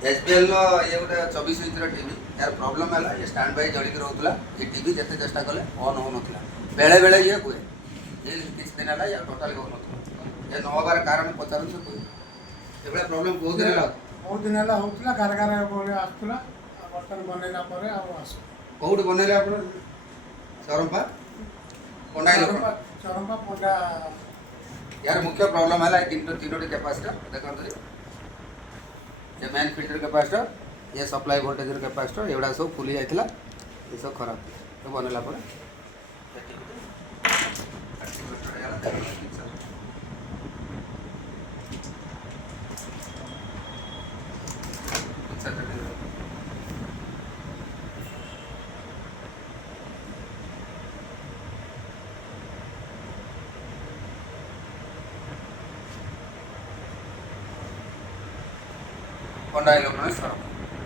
SBL ये गोटे 24 inch TV यार प्रॉब्लम है ये स्टैंड बाय जड़ी रोला ये टीवी जिते चेष्टा कले ऑन हो ना बेले बेले ये हुए ये किसी दिन है या टोटाल हो ये न हबार कारण पचार ये प्रॉब्लम बहुत दिन है होता गारगार आसला बर्तन बनैला कौट बनैले आप चरंपा पंडाई चरंपा पंडा यार मुख्य प्रॉब्लम है तीनोटी कैपेसिटर देखते ये मेन फिल्टर कैपेसिटर ये सप्लाई वोल्टेज कैपेसिटर एगुड़ा सब फुली जाता ये सब खराब तो बनला Honda Electronics